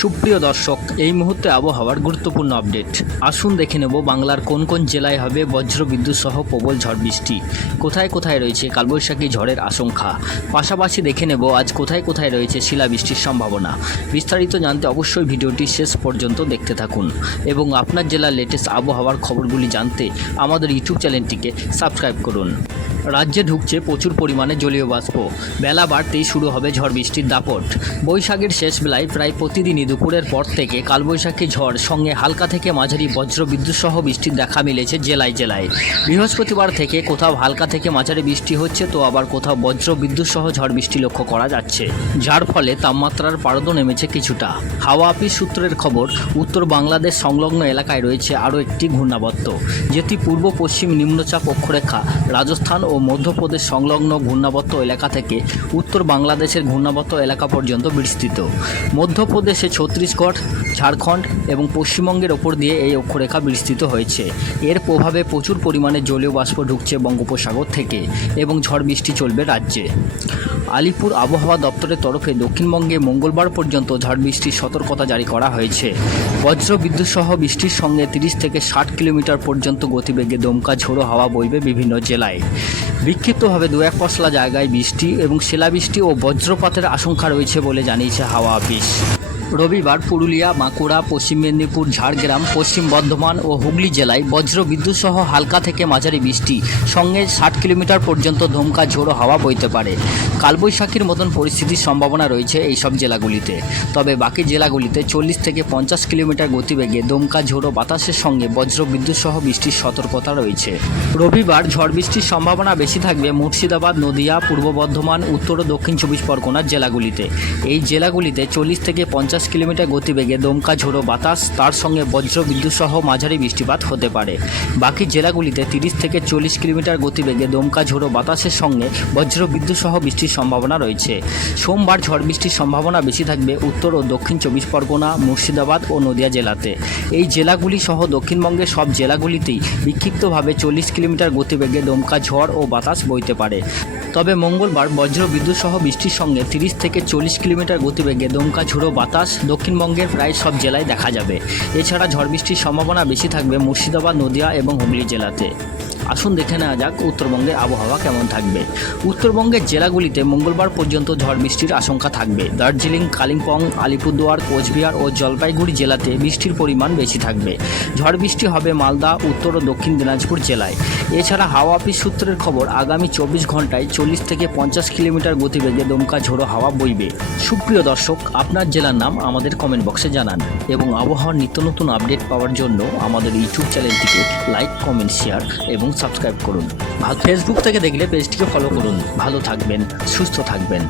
সুপ্রিয় দর্শক, এই মুহূর্তে আবহাওয়ার গুরুত্বপূর্ণ আপডেট। আসুন দেখে নেব বাংলার কোন কোন জেলায় হবে বজ্র বিদ্যুৎ সহ প্রবল ঝড় বৃষ্টি, কোথায় কোথায় রয়েছে কালবৈশাখী ঝড়ের আশঙ্কা। পাশাপাশি দেখে নেব আজ কোথায় কোথায় রয়েছে শিলাবৃষ্টির সম্ভাবনা। বিস্তারিত জানতে অবশ্যই ভিডিওটি শেষ পর্যন্ত দেখতে থাকুন এবং আপনার জেলার লেটেস্ট আবহাওয়ার খবরগুলি জানতে আমাদের ইউটিউব চ্যানেলটিকে সাবস্ক্রাইব করুন। রাজ্যে ঢুকছে প্রচুর পরিমাণে জলীয় বাষ্প, বেলা বাড়তেই শুরু হবে ঝড় বৃষ্টির দাপট। বৈশাখের শেষ বেলায় প্রায় প্রতিদিনই দুপুরের পর থেকে কালবৈশাখী ঝড় সঙ্গে হালকা থেকে মাঝারি বজ্র বিদ্যুৎ সহ বৃষ্টির দেখা মিলেছে জেলায় জেলায়। বৃহস্পতিবার থেকে কোথাও হালকা থেকে মাঝারি বৃষ্টি হচ্ছে, তো আবার কোথাও বজ্র বিদ্যুৎ সহ ঝড় বৃষ্টি লক্ষ্য করা যাচ্ছে, যার ফলে তাপমাত্রার পারদও নেমেছে কিছুটা। হাওয়া অফিস সূত্রের খবর, উত্তর বাংলাদেশ সংলগ্ন এলাকায় রয়েছে আরও একটি ঘূর্ণাবর্ত, যেটি পূর্ব পশ্চিম নিম্নচাপ অক্ষরেখা রাজস্থান ও মধ্যপ্রদেশ সংলগ্ন ঘূর্ণাবর্ত এলাকা থেকে উত্তর বাংলাদেশের ঘূর্ণাবর্ত এলাকা পর্যন্ত বিস্তৃত। মধ্যপ্রদেশে ছত্তিশগড়, ঝাড়খণ্ড এবং পশ্চিমবঙ্গের ওপর দিয়ে এই অক্ষরেখা বিস্তৃত হয়েছে। এর প্রভাবে প্রচুর পরিমাণে জলীয় বাষ্প ঢুকছে বঙ্গোপসাগর থেকে এবং ঝড় বৃষ্টি চলবে রাজ্যে। আলিপুর আবহাওয়া দপ্তরের তরফে দক্ষিণবঙ্গে মঙ্গলবার পর্যন্ত ঝড় বৃষ্টির সতর্কতা জারি করা হয়েছে। বজ্র বিদ্যুৎ সহ বৃষ্টির সঙ্গে 30 থেকে 60 কিলোমিটার পর্যন্ত গতিবেগে দমকা ঝোড়ো হাওয়া বইবে বিভিন্ন জেলায়। বিক্ষিপ্তভাবে দু এক পশলা জায়গায় বৃষ্টি এবং শিলাবৃষ্টি ও বজ্রপাতের আশঙ্কা রয়েছে বলে জানিয়েছে হাওয়া অফিস। রবিবার পুরুলিয়া, বাঁকুড়া, পশ্চিম মেদিনীপুর, ঝাড়গ্রাম, পশ্চিম বর্ধমান ও হুগলি জেলায় বজ্র বিদ্যুৎ সহ হালকা থেকে মাঝারি বৃষ্টি সঙ্গে 60 কিলোমিটার পর্যন্ত দমকা ঝোড়ো হাওয়া বইতে পারে। কালবৈশাখীর মতন পরিস্থিতির সম্ভাবনা রয়েছে এইসব জেলাগুলিতে। তবে বাকি জেলাগুলিতে 40 থেকে 50 কিলোমিটার গতিবেগে দমকা ঝোড়ো বাতাসের সঙ্গে বজ্র বিদ্যুৎ সহ বৃষ্টির সতর্কতা রয়েছে। রবিবার ঝড় বৃষ্টির সম্ভাবনা বেশি থাকবে মুর্শিদাবাদ, নদিয়া, পূর্ব বর্ধমান, উত্তর ও দক্ষিণ 24 পরগনার জেলাগুলিতে। এই জেলাগুলিতে 40 থেকে 50 কিলোমিটার গতিবেগে দমকা ঝোড়ো বাতাস, তার সঙ্গে বজ্র বিদ্যুৎ সহ মাঝারি বৃষ্টিপাত হতে পারে। বাকি জেলাগুলিতে 30 থেকে 40 কিলোমিটার গতিবেগে দমকা ঝোড়ো বাতাসের সঙ্গে বজ্র বিদ্যুৎ সহ বৃষ্টির সম্ভাবনা রয়েছে। সোমবার ঝড় বৃষ্টির সম্ভাবনা বেশি থাকবে উত্তর ও দক্ষিণ 24 পরগনা, মুর্শিদাবাদ ও নদিয়া জেলাতে। এই জেলাগুলি সহ দক্ষিণবঙ্গের সব জেলাগুলিতেই বিক্ষিপ্তভাবে 40 কিলোমিটার গতিবেগে দমকা ঝড় ও বাতাস বইতে পারে। তবে মঙ্গলবার বজ্র বিদ্যুৎ সহ বৃষ্টির সঙ্গে 30 থেকে 40 কিলোমিটার গতিবেগে দমকা ঝোড়ো বাতাস দক্ষিণবঙ্গের প্রায় সব জেলায় দেখা যাবে। এছাড়া ঝড় বৃষ্টির সম্ভাবনা বেশি থাকবে মুর্শিদাবাদ, নদিয়া এবং হুগলি জেলাতে। আসুন দেখে নেওয়া যাক উত্তরবঙ্গের আবহাওয়া কেমন থাকবে। উত্তরবঙ্গের জেলাগুলিতে মঙ্গলবার পর্যন্ত ঝড় বৃষ্টির আশঙ্কা থাকবে। দার্জিলিং, কালিম্পং, আলিপুরদুয়ার, কোচবিহার ও জলপাইগুড়ি জেলাতে বৃষ্টির পরিমাণ বেশি থাকবে। ঝড় বৃষ্টি হবে মালদা, উত্তর ও দক্ষিণ দিনাজপুর জেলায়। এছাড়া হাওয়া অফিস সূত্রের খবর, আগামী 24 ঘন্টায় 40 থেকে 50 কিলোমিটার গতিবেগে দমকা ঝোড়ো হাওয়া বইবে। সুপ্রিয় দর্শক, আপনার জেলার নাম আমাদের কমেন্ট বক্সে জানান এবং আবহাওয়ার নিত্য নতুন আপডেট পাওয়ার জন্য আমাদের ইউটিউব চ্যানেলটিকে লাইক, কমেন্ট, শেয়ার এবং সাবস্ক্রাইব করুন। ফেসবুক থেকে দেখলে পেজটিকে ফলো করুন। ভালো থাকবেন, সুস্থ থাকবেন।